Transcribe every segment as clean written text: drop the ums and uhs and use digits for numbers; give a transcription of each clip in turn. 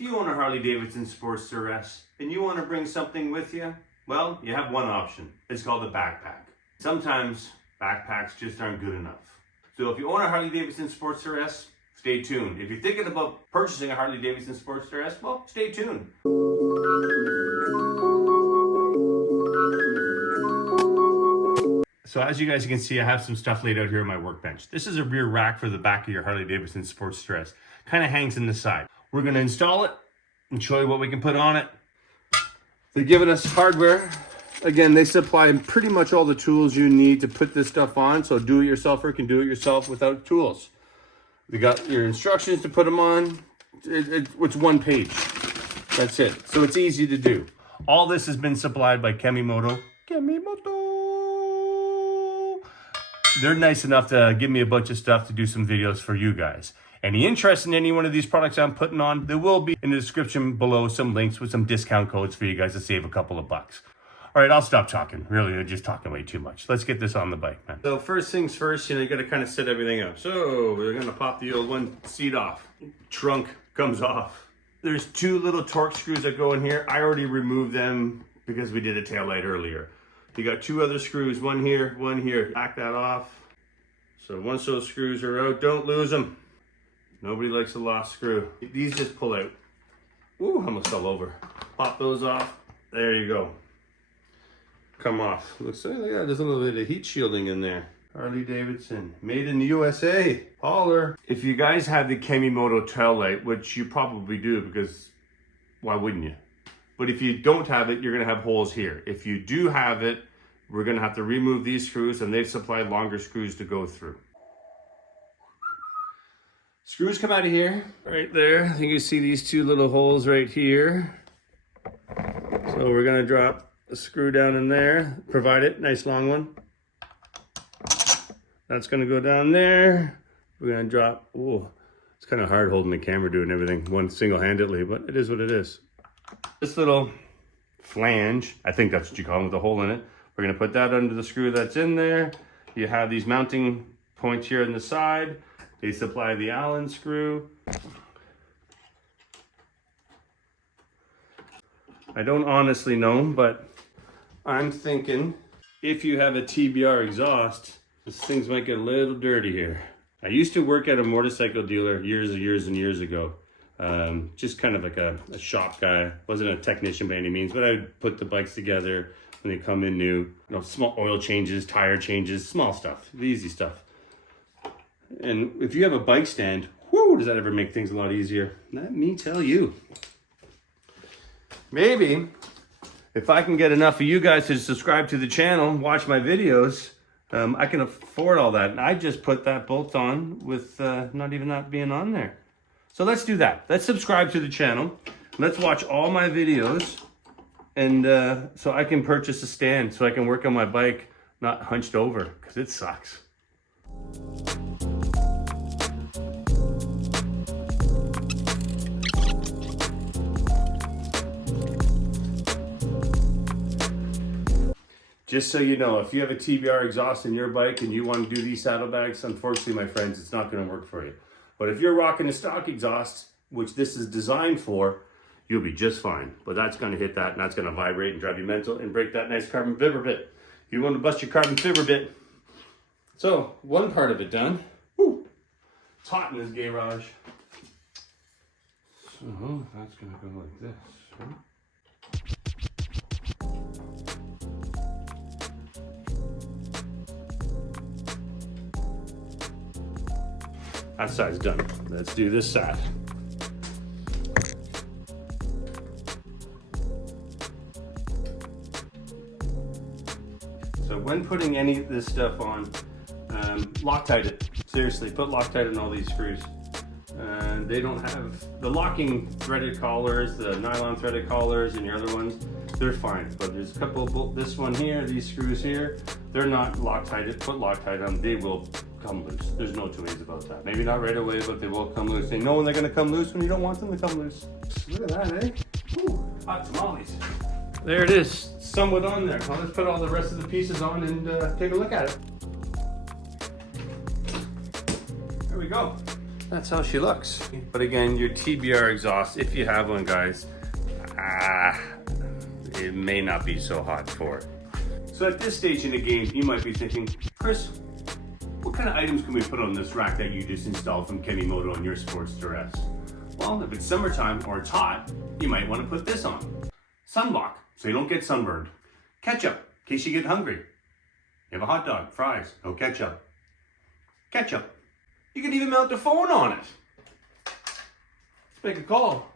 If you own a Harley Davidson Sportster S and you want to bring something with you, well, you have one option. It's called a backpack. Sometimes backpacks just aren't good enough. So if you own a Harley Davidson Sportster S, stay tuned. If you're thinking about purchasing a Harley Davidson Sportster S, well, stay tuned. So as you guys can see, I have some stuff laid out here on my workbench. This is a rear rack for the back of your Harley Davidson Sportster S. Kind of hangs in the side. We're going to install it and show you what we can put on it. They're giving us hardware. Again, they supply pretty much all the tools you need to put this stuff on, so do-it-yourselfer can do it yourself without tools. We got your instructions to put them on. It's one page. That's it. So it's easy to do. All this has been supplied by KEMI MOTO. KEMI MOTO. They're nice enough to give me a bunch of stuff to do some videos for you guys. Any interest in any one of these products I'm putting on, there will be in the description below some links with some discount codes for you guys to save a couple of bucks. All right, I'll stop talking. Really, I'm just talking way too much. Let's get this on the bike, man. So first things first, you got to kind of set everything up. So we're going to pop the old one seat off. Trunk comes off. There's two little torque screws that go in here. I already removed them because we did a tail light earlier. You got two other screws, one here, one here. Back that off. So once those screws are out, don't lose them. Nobody likes a lost screw. These just pull out. Ooh, almost fell over. Pop those off. There you go. Come off. Looks like there's a little bit of heat shielding in there. Harley Davidson, made in the USA. Holler. If you guys have the KEMI MOTO tail light, which you probably do because why wouldn't you? But if you don't have it, you're gonna have holes here. If you do have it, we're gonna have to remove these screws, and they've supplied longer screws to go through. Screws come out of here, right there. I think you see these two little holes right here. So we're gonna drop a screw down in there, provide it, nice long one. That's gonna go down there. We're gonna drop, oh, it's kind of hard holding the camera doing everything one single-handedly, but it is what it is. This little flange, I think that's what you call them with a hole in it. We're gonna put that under the screw that's in there. You have these mounting points here on the side. They supply the Allen screw. I don't honestly know, but I'm thinking if you have a TBR exhaust, these things might get a little dirty here. I used to work at a motorcycle dealer years and years ago. Just kind of like a shop guy. Wasn't a technician by any means, but I would put the bikes together when they come in new. You know, small oil changes, tire changes, small stuff, the easy stuff. And if you have a bike stand, whoo, does that ever make things a lot easier? Let me tell you. Maybe if I can get enough of you guys to subscribe to the channel, watch my videos, I can afford all that. And I just put that bolt on with not even that being on there. So let's do that. Let's subscribe to the channel. Let's watch all my videos. And so I can purchase a stand so I can work on my bike, not hunched over, because it sucks. Just so you know, if you have a TBR exhaust in your bike and you want to do these saddlebags, unfortunately, my friends, it's not going to work for you. But if you're rocking a stock exhaust, which this is designed for, you'll be just fine. But that's going to hit that, and that's going to vibrate and drive you mental and break that nice carbon fiber bit. You want to bust your carbon fiber bit. So, one part of it done. Woo! It's hot in this garage. So, that's going to go like this, right? That side's done. Let's do this side. So when putting any of this stuff on, Loctite it. Seriously, put Loctite in all these screws. They don't have the locking threaded collars, the nylon threaded collars, and your other ones. They're fine, but there's a couple of this one here, these screws here. They're not Loctited. Put Loctite on. They will come loose. There's no two ways about that. Maybe not right away, but they will come loose. They know when they're going to come loose when you don't want them to come loose. Look at that, eh? Ooh, hot tamales. There it is, somewhat on there. Well, let's put all the rest of the pieces on and take a look at it. There we go. that's how she looks. But again, your TBR exhaust, if you have one, guys, it may not be so hot for it. So at this stage in the game, you might be thinking, Chris, what kind of items can we put on this rack that you just installed from KEMI MOTO on your Sportster S? Well, if it's summertime or it's hot, you might want to put this on. Sunblock, so you don't get sunburned. Ketchup, in case you get hungry. You have a hot dog, fries, no ketchup. Ketchup. You can even mount the phone on it. Let's make a call.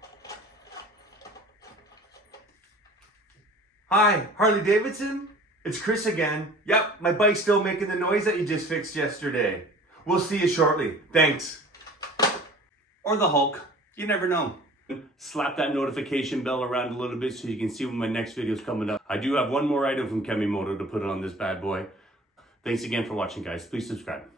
Hi, Harley Davidson? It's Chris again. Yep, my bike's still making the noise that you just fixed yesterday. We'll see you shortly. Thanks. Or the Hulk. You never know. Slap that notification bell around a little bit so you can see when my next video is coming up. I do have one more item from KEMI MOTO to put on this bad boy. Thanks again for watching, guys. Please subscribe.